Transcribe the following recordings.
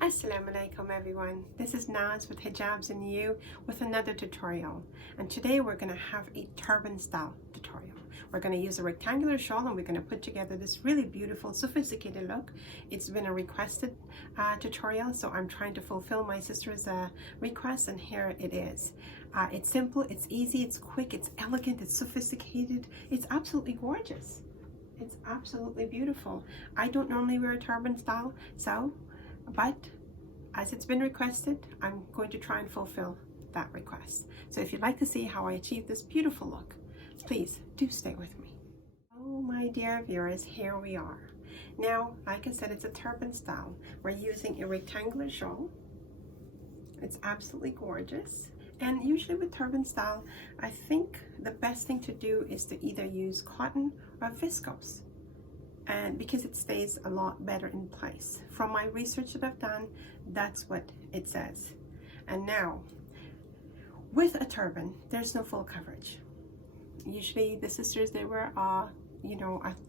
Assalamu-Alaikum everyone. This is Naz with Hijabz and You with another tutorial. And today we're going to have a turban style tutorial. We're going to use a rectangular shawl and we're going to put together this really beautiful, sophisticated look. It's been a requested tutorial, so I'm trying to fulfill my sister's request, and here it is. It's simple, it's easy, it's quick, it's elegant, it's sophisticated, it's absolutely gorgeous. It's absolutely beautiful. I don't normally wear a turban style, but as it's been requested, I'm going to try and fulfill that request. So if you'd like to see how I achieve this beautiful look, please do stay with me. Oh, my dear viewers, here we are. Now, like I said, it's a turban style. We're using a rectangular shawl. It's absolutely gorgeous. And usually with turban style, I think the best thing to do is to either use cotton or viscose, and because it stays a lot better in place. From my research that I've done, that's what it says. And now, with a turban, there's no full coverage. Usually the sisters, they wear a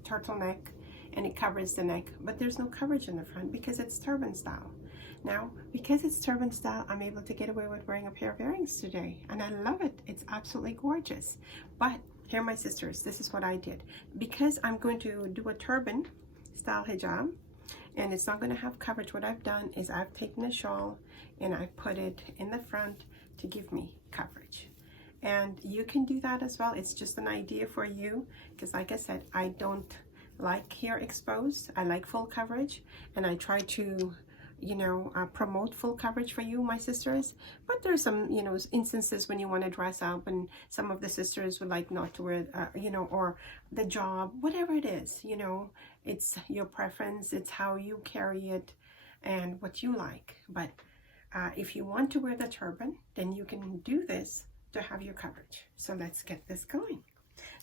turtleneck and it covers the neck, but there's no coverage in the front because it's turban style. Now, because it's turban style, I'm able to get away with wearing a pair of earrings today, and I love it. It's absolutely gorgeous. But here, my sisters, this is what I did. Because I'm going to do a turban style hijab, and it's not going to have coverage, what I've done is I've taken a shawl and I put it in the front to give me coverage. And you can do that as well. It's just an idea for you, because like I said, I don't like hair exposed. I like full coverage, and I try to promote full coverage for you, my sisters. But there's some instances when you want to dress up, and some of the sisters would like not to wear or the job, whatever it is, it's your preference, it's how you carry it and what you like. But if you want to wear the turban, then you can do this to have your coverage. So let's get this going.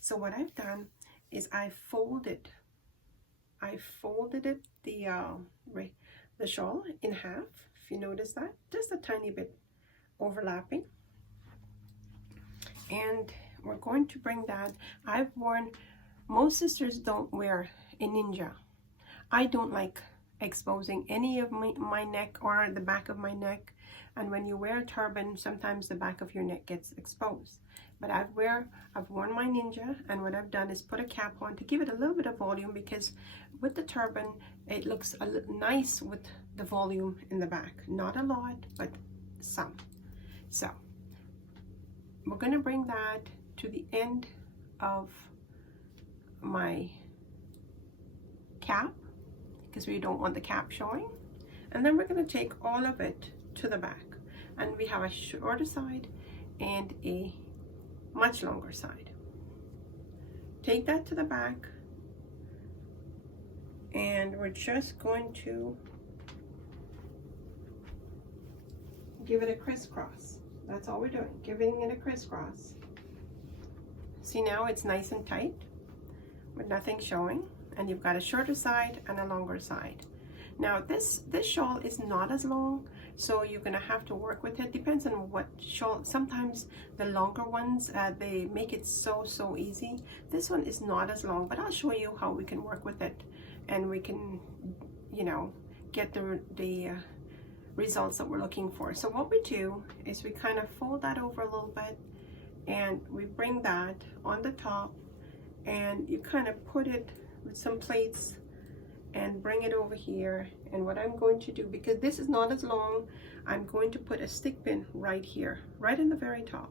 So what I've done is I folded it, the shawl in half, if you notice that, just a tiny bit overlapping. And we're going to bring that. Most sisters don't wear a ninja. I don't like exposing any of my neck or the back of my neck. And when you wear a turban, sometimes the back of your neck gets exposed. But I've worn my ninja, and what I've done is put a cap on to give it a little bit of volume, because with the turban, it looks nice with the volume in the back. Not a lot, but some. So we're going to bring that to the end of my cap, because we don't want the cap showing. And then we're going to take all of it to the back. And we have a shorter side and a much longer side. Take that to the back, and we're just going to give it a crisscross. That's all we're doing, giving it a crisscross. See, now it's nice and tight with nothing showing, and you've got a shorter side and a longer side. Now this shawl is not as long, so you're gonna have to work with it. Depends on what shawl. Sometimes the longer ones, they make it so easy. This one is not as long, but I'll show you how we can work with it, and we can get the results that we're looking for. So what we do is we kind of fold that over a little bit, and we bring that on the top, and you kind of put it with some plates and bring it over here. And what I'm going to do, because this is not as long, I'm going to put a stick pin right here, right in the very top.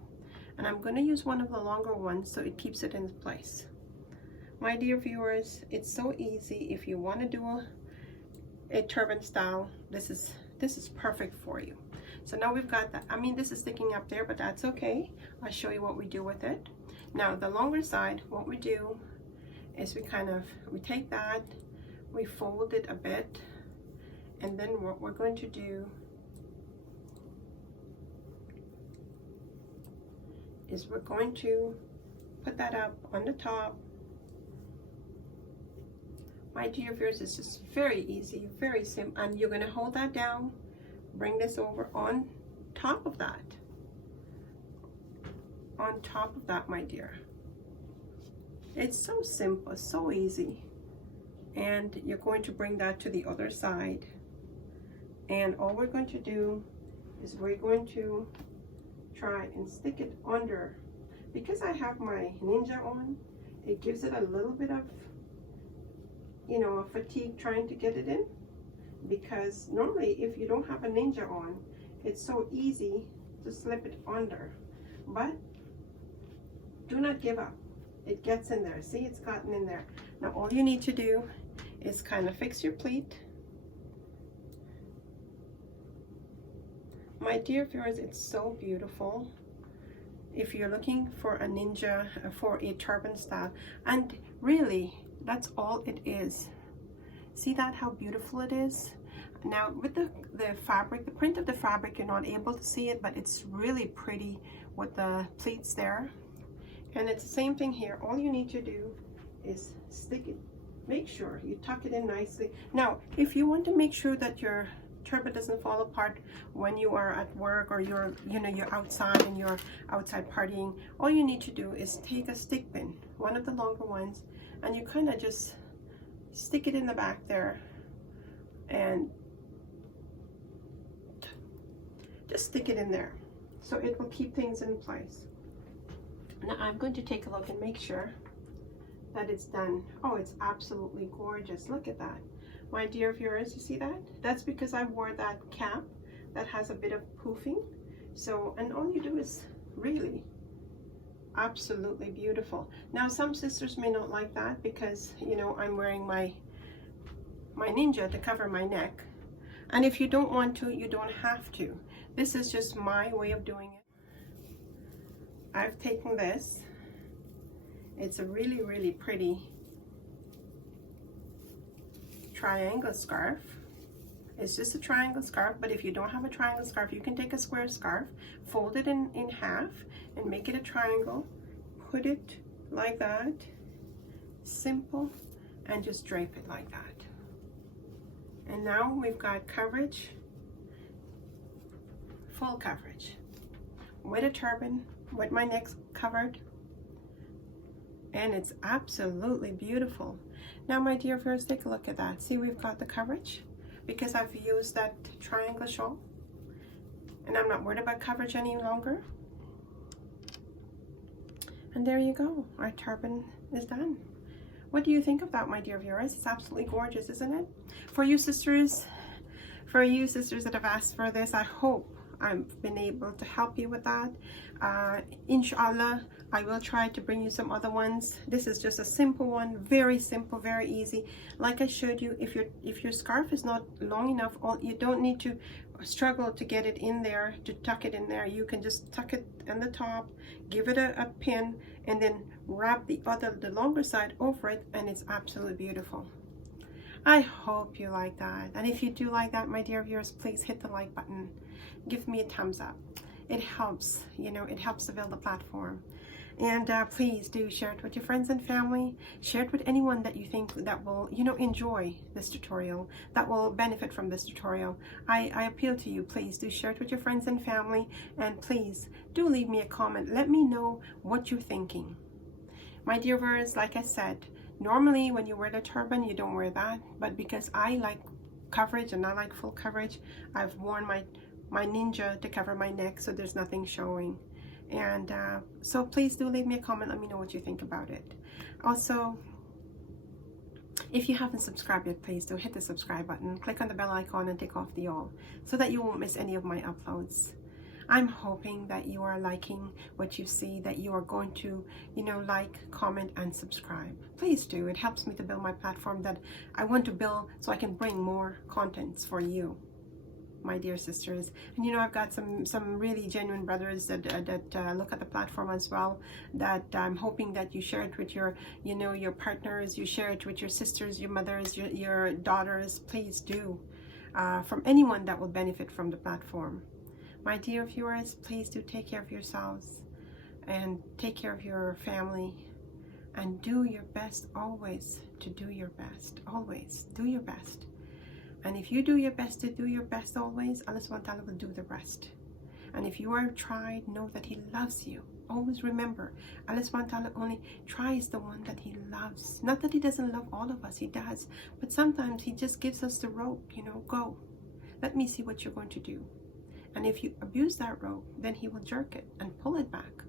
And I'm going to use one of the longer ones so it keeps it in place. My dear viewers, it's so easy. If you want to do a turban style, this is perfect for you. So now we've got that. I mean, this is sticking up there, but that's okay. I'll show you what we do with it. Now the longer side, what we do is we take that, we fold it a bit, and then what we're going to do is we're going to put that up on the top. My dear viewers, it's just very easy, very simple. And you're going to hold that down, bring this over on top of that. On top of that, my dear. It's so simple, so easy. And you're going to bring that to the other side, And all we're going to do is we're going to try and stick it under. Because I have my ninja on, it gives it a little bit of, you know, a fatigue trying to get it in. Because normally if you don't have a ninja on, it's so easy to slip it under. But do not give up. It gets in there. See, it's gotten in there. Now all you need to do is kind of fix your pleat. My dear viewers, it's so beautiful. If you're looking for a ninja, for a turban style, and really that's all it is. See that, how beautiful it is? Now with the fabric, the print of the fabric, you're not able to see it, but it's really pretty with the pleats there. And it's the same thing here. All you need to do is stick it. Make sure you tuck it in nicely. Now, if you want to make sure that your turban doesn't fall apart when you are at work, or you're outside and you're outside partying, all you need to do is take a stick pin, one of the longer ones, and you kind of just stick it in the back there, and just stick it in there so it will keep things in place. Now I'm going to take a look and make sure that it's done. Oh, it's absolutely gorgeous. Look at that. My dear viewers, you see that? That's because I wore that cap that has a bit of poofing. So, and all you do is really absolutely beautiful. Now some sisters may not like that because, you know, I'm wearing my ninja to cover my neck. And if you don't want to, you don't have to. This is just my way of doing it. I've taken this. It's a really, really pretty triangle scarf. It's just a triangle scarf, but if you don't have a triangle scarf, you can take a square scarf, fold it in half, and make it a triangle. Put it like that, simple, and just drape it like that. And now we've got coverage, full coverage, with a turban, with my neck covered, and it's absolutely beautiful. Now my dear viewers, take a look at that. See, we've got the coverage because I've used that triangle shawl, and I'm not worried about coverage any longer. And there you go, our turban is done. What do you think of that, my dear viewers? It's absolutely gorgeous, isn't it? For you sisters that have asked for this, I hope I've been able to help you with that. Inshallah, I will try to bring you some other ones. This is just a simple one, very simple, very easy. Like I showed you, if your scarf is not long enough, you don't need to struggle to get it in there, to tuck it in there. You can just tuck it in the top, give it a pin, and then wrap the longer side over it, and it's absolutely beautiful. I hope you like that. And if you do like that, my dear viewers, please hit the like button. Give me a thumbs up. It helps, you know, it helps to build the platform. And please do share it with your friends and family. Share it with anyone that you think that will, you know, enjoy this tutorial, that will benefit from this tutorial. I appeal to you, please do share it with your friends and family. And please do leave me a comment. Let me know what you're thinking. My dear viewers, like I said, normally when you wear the turban, you don't wear that. But because I like coverage and I like full coverage, I've worn my ninja to cover my neck so there's nothing showing. And so please do leave me a comment. Let me know what you think about it. Also, if you haven't subscribed yet, please do hit the subscribe button, click on the bell icon, and take off the all so that you won't miss any of my uploads. I'm hoping that you are liking what you see, that you are going to, you know, like, comment, and subscribe. Please do. It helps me to build my platform that I want to build so I can bring more contents for you, my dear sisters. And you know, I've got some really genuine brothers that look at the platform as well, that I'm hoping that you share it with your, you know, your partners, you share it with your sisters, your mothers, your daughters. Please do, from anyone that will benefit from the platform. My dear viewers, please do take care of yourselves and take care of your family, and do your best always to do your best. Always do your best. And if you do your best to do your best always, Allah subhanahu wa ta'ala will do the rest. And if you are tried, know that He loves you. Always remember, Allah subhanahu wa ta'ala only tries the one that He loves. Not that He doesn't love all of us, He does. But sometimes He just gives us the rope, you know, go. Let me see what you're going to do. And if you abuse that rope, then he will jerk it and pull it back.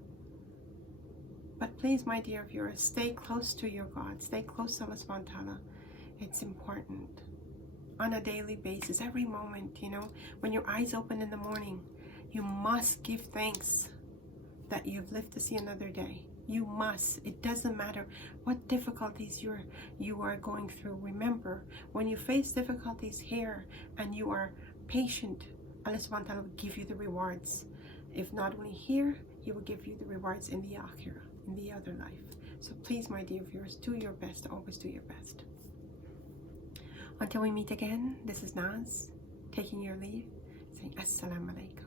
But please, my dear viewers, stay close to your God. Stay close to Allah subhanahu wa ta'ala. It's important. On a daily basis, every moment, you know, when your eyes open in the morning, you must give thanks that you've lived to see another day. You must. It doesn't matter what difficulties you are going through. Remember, when you face difficulties here and you are patient, Allah subhanahu wa ta'ala will give you the rewards. If not only here, He will give you the rewards in the akhirah, in the other life. So please, my dear viewers, do your best. Always do your best. Until we meet again, this is Naz taking your leave, saying Assalamu Alaikum.